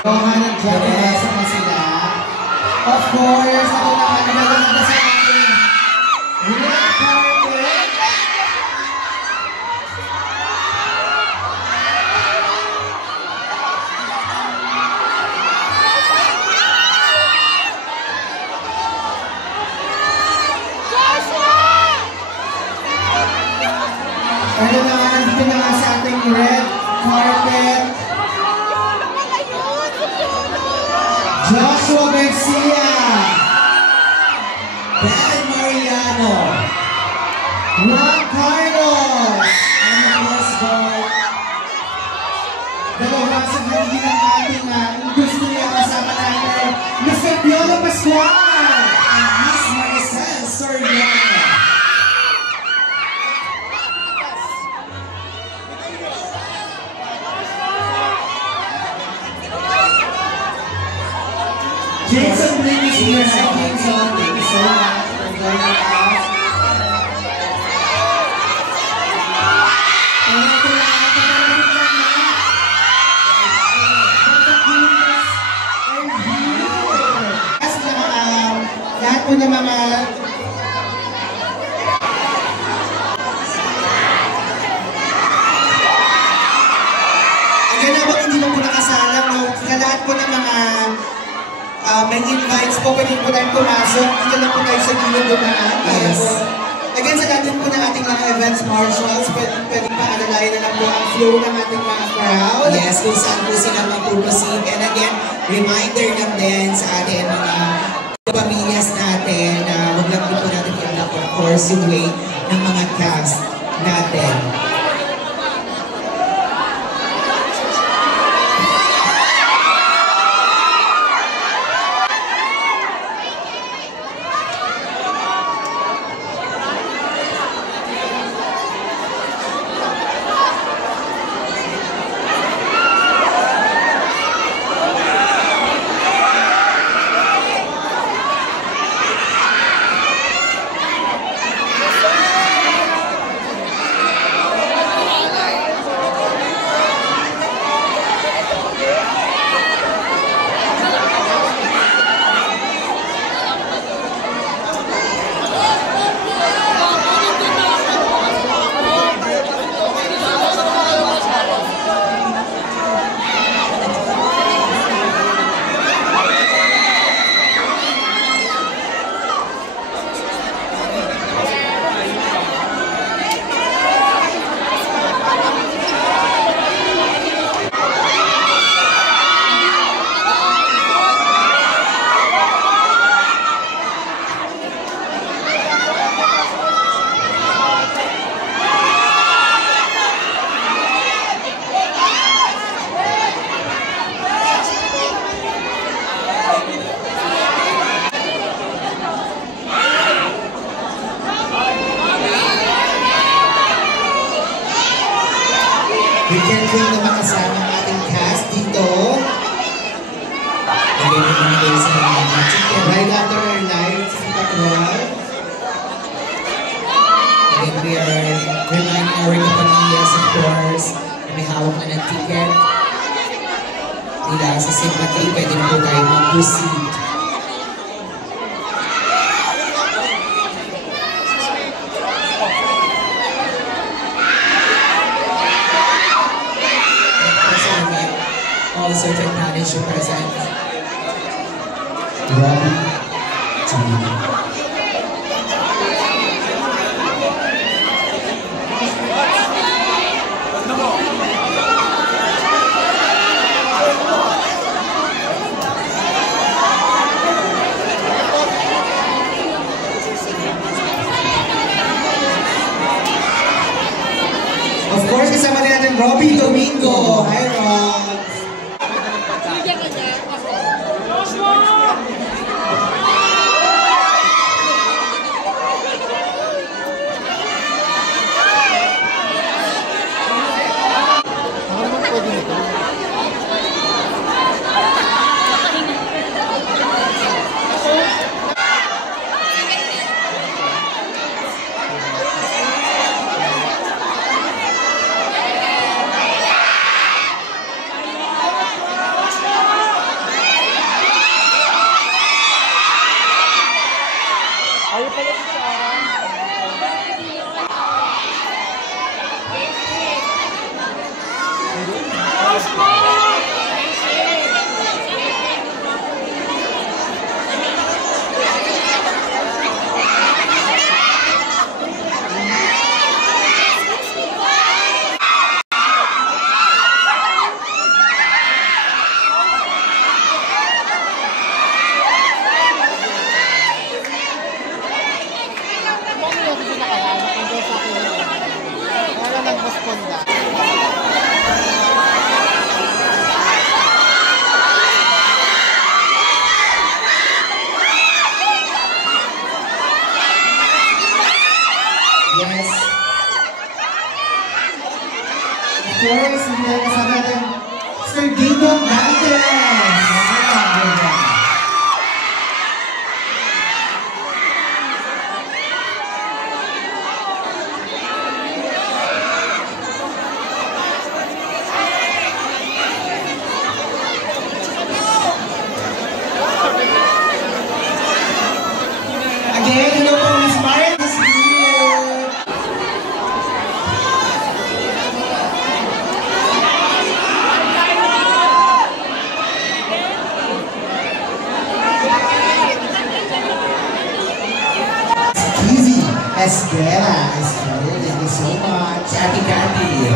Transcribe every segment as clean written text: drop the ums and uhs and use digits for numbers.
Johan at Johan, sama sila. Of course, ako na nagaganda sa ating red carpet. Ano na nga, nandito na nga sa ating red carpet. Joshua Garcia, Ben Mariano, Juan Carlos, and of course, dalawang sa hindi ng ating industriya kasama natin, Mr. Piolo Pascual, and Miss Maricel Soriano. Jason Lee is here. Hi, Jason. Thank you so much for joining us. Lahat po ng mga again, habang hindi mo po nakasalang, no? Lahat po ng mga may invites po, pwede po tayong pumasok. Dito lang po tayo sa gilid dumaan. Yes. Again, sa lahat po ng ating mga events marshals, pwede pa alalayan na lang po ang flow ng ating mga crowd. Yes, kung saan po sila magpuproceed. And again, reminder lang din sa ating mga pamilyas natin na huwag lang po natin i-unlock, of course, yung way ng mga cast natin. We can feel na makasama ang ating cast dito. Again, we sa mga chicken right after our live sa Patrol. Again, we are reminding our kapamillas, of course, na may hawak na ng ticket. Dila sa sympathy, pwede na po tayo mag-proceed. Also to acknowledge your presence. Robbie, of course, kasama din natin Robbie Domingo. Hi, Rob. Mr. Dino Dantes. Again, hello po, Miss Marian. Easy. Esbella. Thank you so much. Ate Cathy.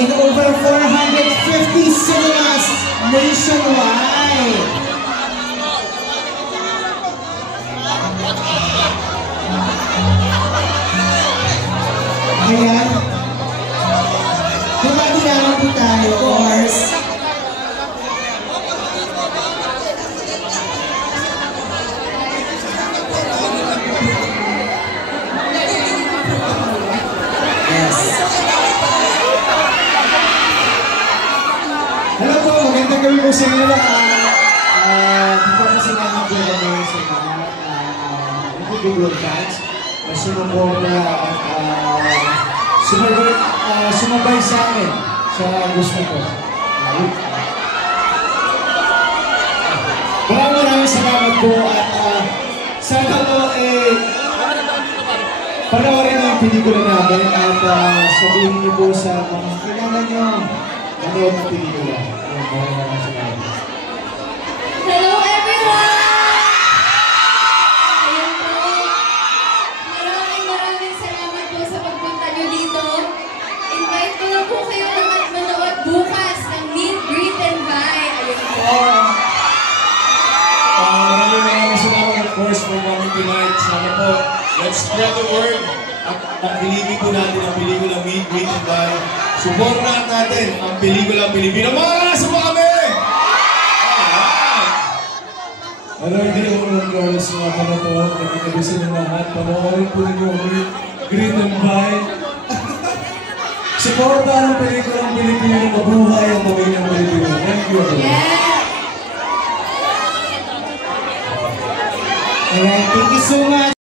In over 450 cinemas nationwide. Ayan. Dumadi-dami po tayo, of course. Hello po, magandang gabi po sa inyo lahat. Dito po sila ng Buwan ngayon sa mga Good fans. Sumabay sa amin sa gusto ko. Maraming salamat po at sana po panoorin ang pelikula namin at sabihin niyo po sa mga kilala niyo manood ng pelikula. Maraming salamat. Hello everyone! Ayan po. Maraming salamat po sa pagpunta niyo dito. Invite ko na po kayo lahat manood bukas ng Meet, Greet, and Buy. Ayan po. Maraming salamat of course for coming tonight. Sana po, let's spread the word at nakiligin po natin ang pelikula Meet, Greet, and Buy. Supportan natin ang pelikula Pilipino. Mga nasa mo kami! Ano, hindi ako ng Carlos mga panatoon. Nagkakabisin ng lahat. Panoorin po ninyo kami. Greet and Buy. Supportan ang pelikulang Pilipino. Mabuhay ang pamilyang Pilipino. Thank you. Yeah! Alright, thank you so much.